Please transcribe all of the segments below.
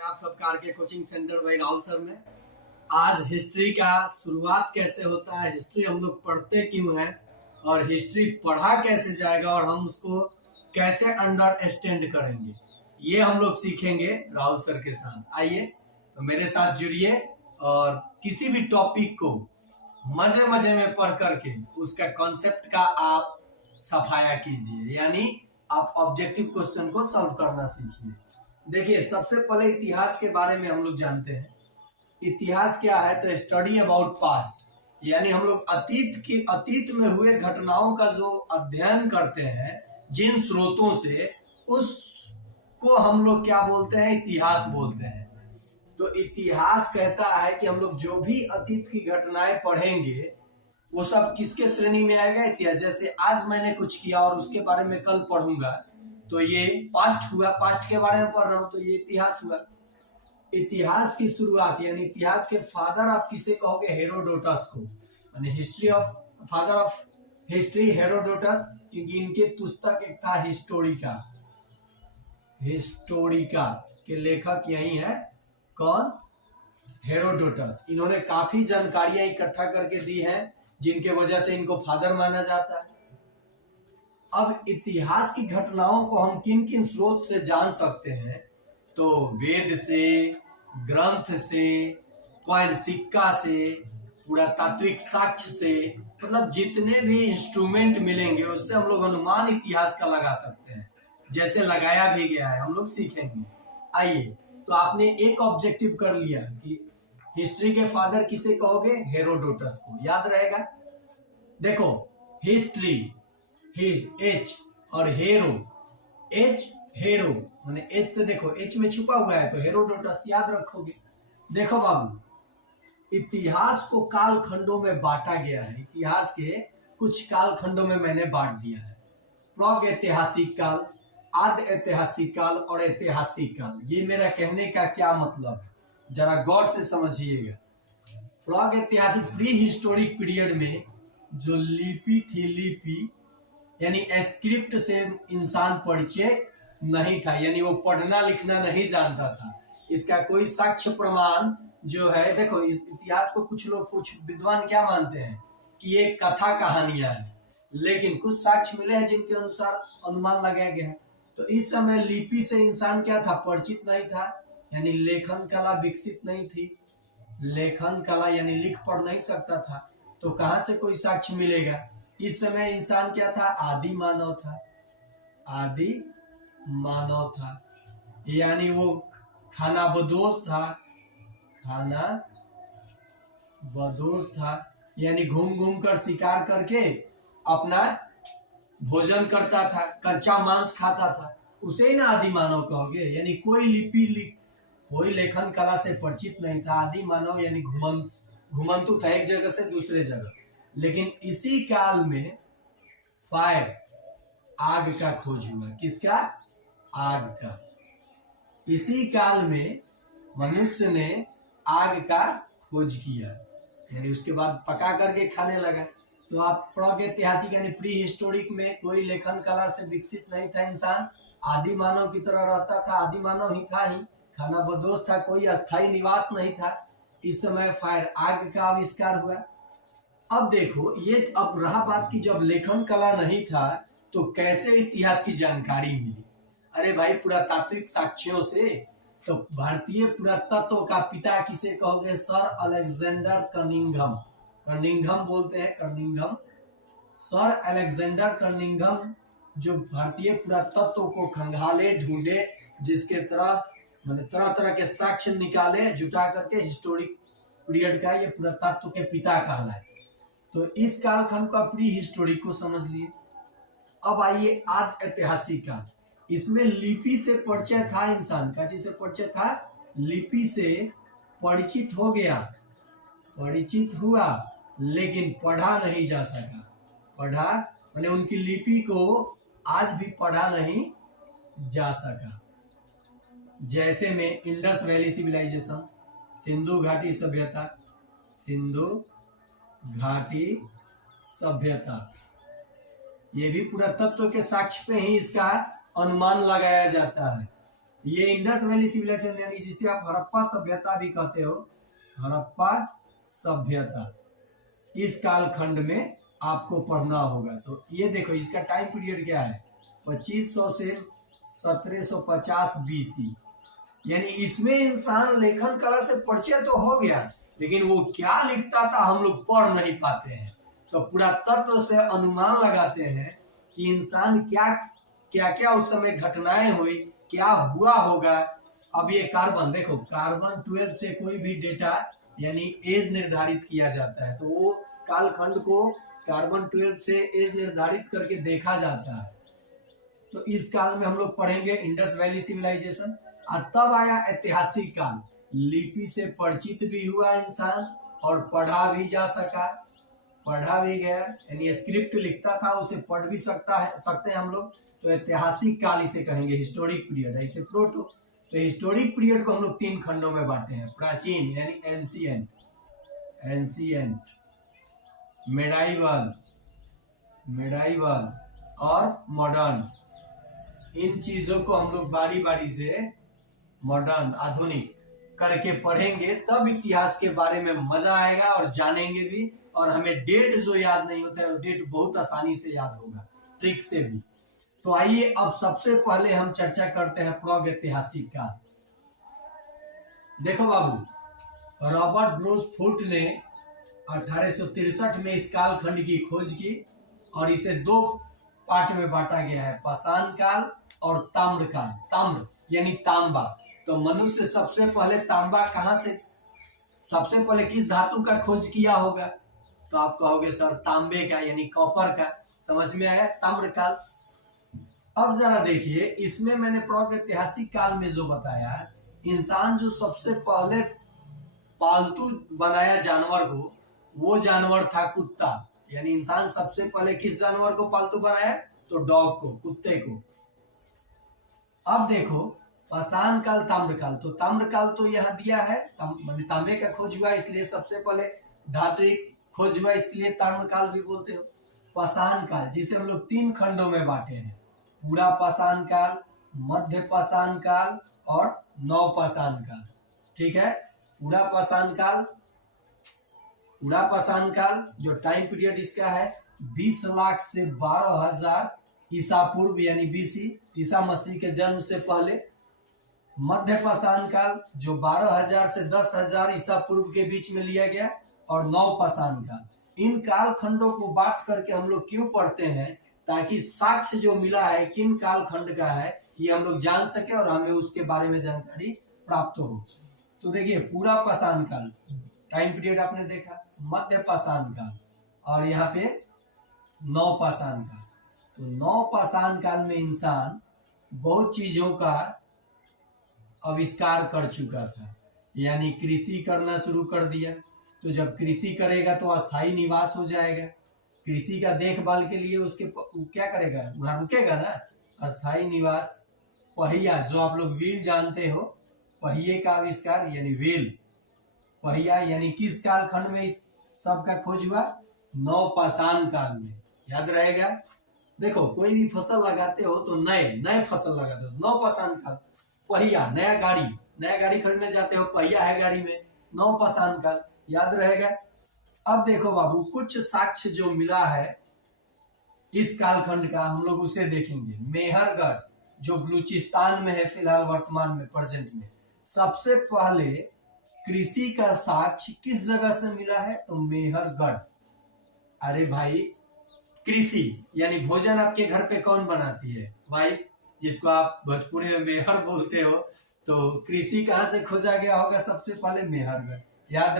आप सबका RK coaching centre by Rahul sir में आज हिस्ट्री का शुरुआत कैसे होता है, हिस्ट्री हम लोग पढ़ते क्यों हैं और हिस्ट्री पढ़ा कैसे जाएगा और हम उसको कैसे अंडरस्टैंड करेंगे, ये हम लोग सीखेंगे राहुल सर के साथ। आइए तो मेरे साथ जुड़िए और किसी भी टॉपिक को मजे मजे में पढ़ करके उसका कॉन्सेप्ट का आप सफाया कीजिए, यानी आप ऑब्जेक्टिव क्वेश्चन को सॉल्व करना सीखिए। देखिए, सबसे पहले इतिहास के बारे में हम लोग जानते हैं। इतिहास क्या है? तो स्टडी अबाउट पास्ट, यानी हम लोग अतीत में हुए घटनाओं का जो अध्ययन करते हैं जिन स्रोतों से, उसको हम लोग क्या बोलते हैं? इतिहास बोलते हैं। तो इतिहास कहता है कि हम लोग जो भी अतीत की घटनाएं पढ़ेंगे वो सब किसके श्रेणी में आएगा? इतिहास। जैसे आज मैंने कुछ किया और उसके बारे में कल पढ़ूंगा तो ये पास्ट हुआ, पास्ट के बारे में पढ़ रहा हूं तो ये इतिहास हुआ। इतिहास की शुरुआत यानी इतिहास के फादर आप किसे कहोगे? हेरोडोटस को, यानी फादर ऑफ हिस्ट्री हेरोडोटस, क्योंकि इनके पुस्तक एक था हिस्टोरिका के लेखक यही है। कौन? हेरोडोटस। इन्होंने काफी जानकारियां इकट्ठा करके दी हैं जिनके वजह से इनको फादर माना जाता है। अब इतिहास की घटनाओं को हम किन किन स्रोत से जान सकते हैं? तो वेद से, ग्रंथ से, कॉइन सिक्का से, पुरातात्विक साक्ष्य से, मतलब जितने भी इंस्ट्रूमेंट मिलेंगे उससे हम लोग अनुमान इतिहास का लगा सकते हैं, जैसे लगाया भी गया है, हम लोग सीखेंगे। आइए, तो आपने एक ऑब्जेक्टिव कर लिया कि हिस्ट्री के फादर किसे कहोगे? हेरोडोटस को। याद रहेगा। देखो, हिस्ट्री एच और हेरो माने एच से, देखो एच में छुपा हुआ है तो हेरोडोटस याद रखोगे। देखो बाबू, इतिहास को काल खंडों में बांटा गया है। इतिहास के कुछ काल खंडों में मैंने बांट दिया है। प्राग ऐतिहासिक काल, आद्य ऐतिहासिक काल और ऐतिहासिक काल। ये मेरा कहने का क्या मतलब है, जरा गौर से समझिएगा। प्राग ऐतिहासिक प्री हिस्टोरिक पीरियड में जो लिपि थी, यानी स्क्रिप्ट से इंसान परिचय नहीं था, यानी वो पढ़ना लिखना नहीं जानता था। इसका कोई साक्ष्य प्रमाण जो है, देखो इतिहास को कुछ विद्वान क्या मानते हैं कि ये कथा कहानियां हैं, लेकिन कुछ साक्ष्य मिले हैं जिनके अनुसार अनुमान लगाया गया है। तो इस समय लिपि से इंसान क्या था? परिचित नहीं था, यानी लेखन कला विकसित नहीं थी। लेखन कला यानी लिख पढ़ नहीं सकता था, तो कहां से कोई साक्ष्य मिलेगा? इस समय इंसान क्या था? आदि मानव था, यानी वो खानाबदोश था, यानी घूम घूम कर शिकार करके अपना भोजन करता था, कच्चा मांस खाता था, उसे ही ना आदि मानव कहोगे। यानी कोई लेखन कला से परिचित नहीं था। आदि मानव यानी घुमंतु था, एक जगह से दूसरे जगह। लेकिन इसी काल में फायर, आग का खोज हुआ। किसका? आग का। इसी काल में मनुष्य ने आग का खोज किया, यानी उसके बाद पका करके खाने लगा। तो आप प्रागैतिहासिक यानी प्री हिस्टोरिक में कोई लेखन कला से विकसित नहीं था इंसान, आदि मानव की तरह रहता था, आदि मानव ही था ही, खानाबदोश था, कोई अस्थायी निवास नहीं था। इस समय फायर, आग का आविष्कार हुआ। अब देखो, ये अब रहा बात की जब लेखन कला नहीं था तो कैसे इतिहास की जानकारी मिली? अरे भाई, पुरातात्विक साक्ष्यों से। तो भारतीय पुरातत्व का पिता किसे कहोगे? सर अलेक्जेंडर कर्निंघम बोलते हैं, कर्निंघम। सर अलेक्जेंडर कर्निंघम जो भारतीय पुरातत्व को खंगाले, ढूंढे, जिसके तरह तरह के साक्ष्य निकाले जुटा करके हिस्टोरिक पीरियड का, ये पुरातत्व के पिता कहलाए। तो इस कालखंड का प्री हिस्टोरिक को समझ लिए। अब आइए आद्य ऐतिहासिक काल। इसमें लिपि से परिचय था इंसान का। जिसे परिचय था, लिपि से परिचित हो गया, परिचित हुआ, लेकिन पढ़ा नहीं जा सका। पढ़ा माने उनकी लिपि को आज भी पढ़ा नहीं जा सका। जैसे में इंडस वैली सिविलाइजेशन, सिंधु घाटी सभ्यता, ये भी पुरातत्व के साक्ष्य पे ही इसका अनुमान लगाया जाता है। ये इंडस वैली सिविलाइजेशन यानी जिसे आप हड़प्पा सभ्यता भी कहते हो, हड़प्पा सभ्यता, इस कालखंड में आपको पढ़ना होगा। तो ये देखो इसका टाइम पीरियड क्या है, 2500 से 1750 बीसी, यानी इसमें इंसान लेखन कला से परिचय तो हो गया, लेकिन वो क्या लिखता था हम लोग पढ़ नहीं पाते हैं। तो पुरातत्व से अनुमान लगाते हैं कि इंसान क्या क्या क्या उस समय घटनाएं हुई, क्या हुआ होगा। अब ये कार्बन देखो, कार्बन 12 से कोई भी डेटा यानी एज निर्धारित किया जाता है, तो वो कालखंड को कार्बन 12 से एज निर्धारित करके देखा जाता है। तो इस काल में हम लोग पढ़ेंगे इंडस वैली सिविलाइजेशन। तब आया ऐतिहासिक काल, लिपि से परिचित भी हुआ इंसान और पढ़ा भी जा सका, पढ़ा भी गया, यानी स्क्रिप्ट लिखता था उसे पढ़ भी सकते हैं हम लोग। तो ऐतिहासिक काल इसे कहेंगे, हिस्टोरिक पीरियड है इसे प्रोटो। तो हिस्टोरिक पीरियड को हम लोग 3 खंडों में बांटे हैं, प्राचीन यानी एंशिएंट, मेडाइवल और मॉडर्न। इन चीजों को हम लोग बारी बारी से मॉडर्न आधुनिक करके पढ़ेंगे, तब इतिहास के बारे में मजा आएगा और जानेंगे भी, और हमें डेट जो याद नहीं होता है डेट बहुत आसानी से याद होगा, ट्रिक से भी। तो आइए अब सबसे पहले हम चर्चा करते हैं प्रागैतिहासिक काल। देखो बाबू, रॉबर्ट ब्रूस फुट ने 1863 में इस कालखंड की खोज की और इसे 2 पार्ट में बांटा गया है, पाषाण काल और ताम्र काल। ताम्र यानी तांबा। तो मनुष्य सबसे पहले तांबा कहां से, सबसे पहले किस धातु का खोज किया होगा, तो आप कहोगे सर तांबे का यानी कॉपर का। समझ में आया, ताम्र काल। अब जरा देखिए, इसमें मैंने प्रागैतिहासिक काल में जो बताया, इंसान जो सबसे पहले पालतू बनाया जानवर को, वो जानवर था कुत्ता। यानी इंसान सबसे पहले किस जानवर को पालतू बनाया, तो डॉग को, कुत्ते को। अब देखो पाषाण काल, ताम्र काल। तो ताम्र काल तो यहाँ दिया है, तांबे का खोज हुआ इसलिए सबसे पहले धात्विक खोज हुआ, इसलिए ताम्र काल भी बोलते हो। पाषाण काल जिसे हम लोग 3 खंडों में बांटे हैं, पूरा पाषाण काल, मध्य पाषाण काल और नवपाषाण काल। ठीक है, पूरा पाषाण काल जो टाइम पीरियड इसका है 20 लाख से 12,000 ईसा पूर्व यानी बीसी, ईसा मसीह के जन्म से पहले। मध्य पाषाण काल जो 12,000 से 10,000 ईसा पूर्व के बीच में लिया गया, और नवपाषाण काल। इन काल खंडों को बांट करके हम लोग क्यों पढ़ते हैं, ताकि साक्ष्य जो मिला है किन काल खंड का है ये हम लोग जान सके और हमें उसके बारे में जानकारी प्राप्त हो। तो देखिए, पूरा पाषाण काल टाइम पीरियड आपने देखा, मध्य पाषाण काल और यहाँ पे नवपाषाण काल। तो नवपाषाण काल में इंसान बहुत चीजों का आविष्कार कर चुका था, यानी कृषि करना शुरू कर दिया। तो जब कृषि करेगा तो अस्थायी निवास हो जाएगा, कृषि का देखभाल के लिए उसके क्या करेगा, वहां रुकेगा ना, अस्थायी निवास। पहिया जो आप लोग व्हील जानते हो, पहिए का आविष्कार यानी व्हील, पहिया यानी किस काल खंड में सबका खोज हुआ, नवपाषाण काल में। याद रहेगा। देखो कोई भी फसल लगाते हो तो नए फसल लगाते हो, नवपाषाण काल। पहिया नया गाड़ी खरीदने जाते हो, पहिया है गाड़ी में, नवपाषाण काल। याद रहेगा। अब देखो बाबू, कुछ साक्ष्य जो मिला है इस कालखंड का, हम लोग उसे देखेंगे। मेहरगढ़ जो बलूचिस्तान में है फिलहाल वर्तमान में, प्रेजेंट में। सबसे पहले कृषि का साक्ष्य किस जगह से मिला है, तो मेहरगढ़। अरे भाई, कृषि यानी भोजन आपके घर पे कौन बनाती है, वाइफ, जिसको आप भोजपुरी में मेहर बोलते हो। तो कृषि कहाँ से खोजा गया होगा, सबसे पहले मेहरगढ़। याद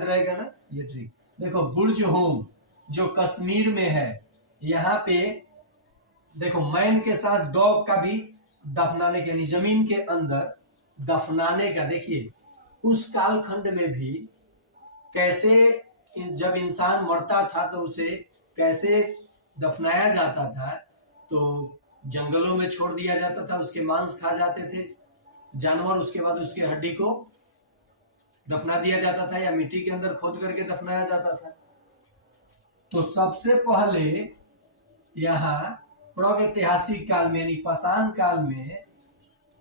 रहेगा ना ये ट्रिक। देखो बुर्ज होम जो कश्मीर में है, यहाँ पे देखो मैन के साथ डॉग का भी दफनाने के, जमीन के अंदर दफनाने का। देखिए उस कालखंड में भी कैसे जब इंसान मरता था तो उसे कैसे दफनाया जाता था, तो जंगलों में छोड़ दिया जाता था, उसके मांस खा जाते थे जानवर, उसके बाद उसके हड्डी को दफना दिया जाता था या मिट्टी के अंदर खोद करके दफनाया जाता था। तो सबसे पहले यहाँ प्रागैतिहासिक काल में यानी पाषाण काल में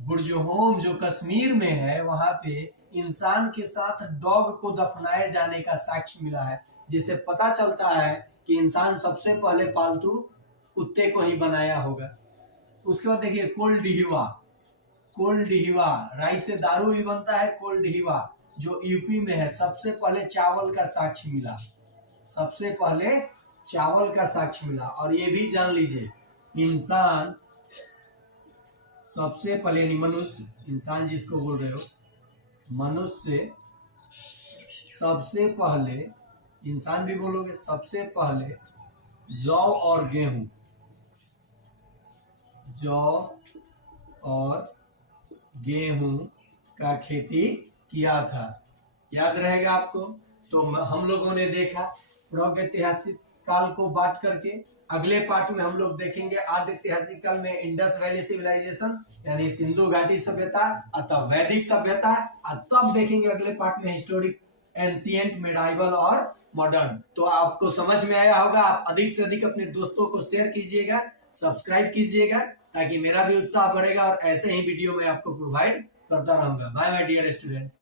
बुर्जहोम जो कश्मीर में है, वहां पे इंसान के साथ डॉग को दफनाए जाने का साक्ष्य मिला है, जिससे पता चलता है कि इंसान सबसे पहले पालतू कुत्ते को ही बनाया होगा। उसके बाद देखिए कोलडिहिवा, कोलडिहिवा राइस से दारू भी बनता है। कोलडिहिवा जो यूपी में है, सबसे पहले चावल का साक्ष्य मिला, सबसे पहले चावल का साक्ष्य मिला। और ये भी जान लीजिए, इंसान सबसे पहले, यानी मनुष्य, इंसान जिसको बोल रहे हो, मनुष्य सबसे पहले, इंसान भी बोलोगे, सबसे पहले जौ और गेहूं, जौ और गेहूं का खेती किया था। याद रहेगा आपको। तो हम लोगों ने देखा प्रागैतिहासिक काल को बांट करके। अगले पार्ट में हम लोग देखेंगे आदि ऐतिहासिक काल में इंडस वैली सिविलाइजेशन, यानी सिंधु घाटी सभ्यता, तब वैदिक सभ्यता, और तब देखेंगे अगले पार्ट में हिस्टोरिक, एंशिएंट, मेडाइवल और मॉडर्न। तो आपको समझ में आया होगा। आप अधिक से अधिक अपने दोस्तों को शेयर कीजिएगा, सब्सक्राइब कीजिएगा, ताकि मेरा भी उत्साह बढ़ेगा और ऐसे ही वीडियो मैं आपको प्रोवाइड करता रहूंगा। Bye my dear students.